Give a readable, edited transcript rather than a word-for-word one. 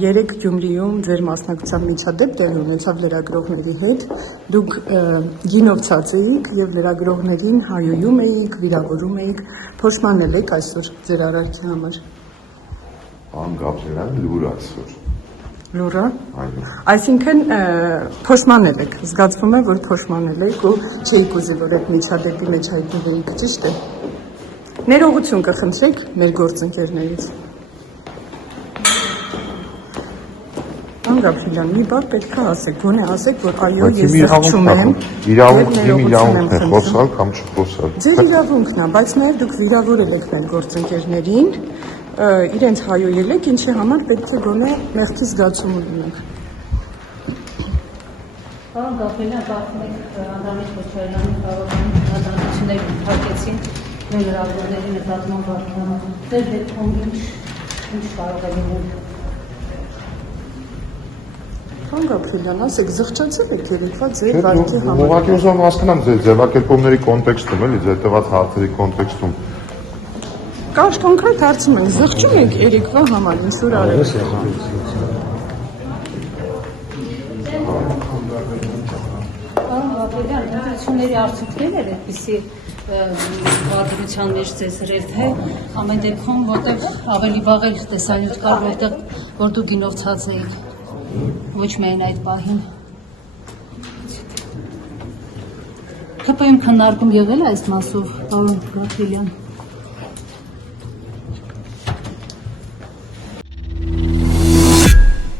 երեք Գյումրիում ձեր մասնակցությամբ միջադեպ տեղի ունեցավ լրագրողների հետ, դուք գինովցած էիք եւ լրագրողներին հայոյում էիք, վիրավորում էիք, փոշմանել եք այսօր ձեր արարքի համար։ Ան Գաբրիելյան լուր այսօր։ Լուրը։ Այո։ Այսինքն փոշմանել եք, զգացվում է, որ փոշմանել եք ու չէիք ուզի, որ այդ միջադեպի մեջ հայտնվեիք, ճիշտ է։ Ներողություն կխնդրեք մեր գործընկերներից։ Ան Գաբրիելյան, մի բառ պետք է ասեք, գոնե ասեք, որ այո, ես զղջում եմ։ Իրավունքն է խոսալ կամ չխոսալ։ Ձեր իրավունքն է, բայց նաև դուք վիրավորել եք մեր գործընկերներին, իրենց հայոյել եք, ինչի համար պետք է գոնե մեղքի զգացում ունենաք։ Պարոն Գաբրիելյան, կարծում եք Անդրանիկ Քոչարյանի կառավարությունների ընդհատեցին մեր լրագրողների նկատմամբ վարքագծում։ Ձեր դեպքում ինչ կարող է լինել։ Պարոն Գաբրիելյան, ասեք, զղջացել եք երեկվա ձեր վարքի համար։ Ուղղակի ուզում հասկանամ ձեր ձևակերպումների կոնտեքստում, էլի ձեր տված հարցերի կոնտեքստում։ Կարճ կոնկրետ հարցում ենք, զղջում եք երեկվա համար, ինչ որ արել եք։ Պարոն Գաբրիելյան, ընտրությունների արդյունքներն են այդպիսի վարդության մեջ ծեսրել, թե ամեն դեպքում, որտեղ ավելի վաղ էլ տեսանյութ կար, որտեղ որ դու գինովցած էիք, ոչ միայն այդ պահին։ ՀՊ-ում քննարկում եղել է այս մասով, պարոն Գաբրիելյան։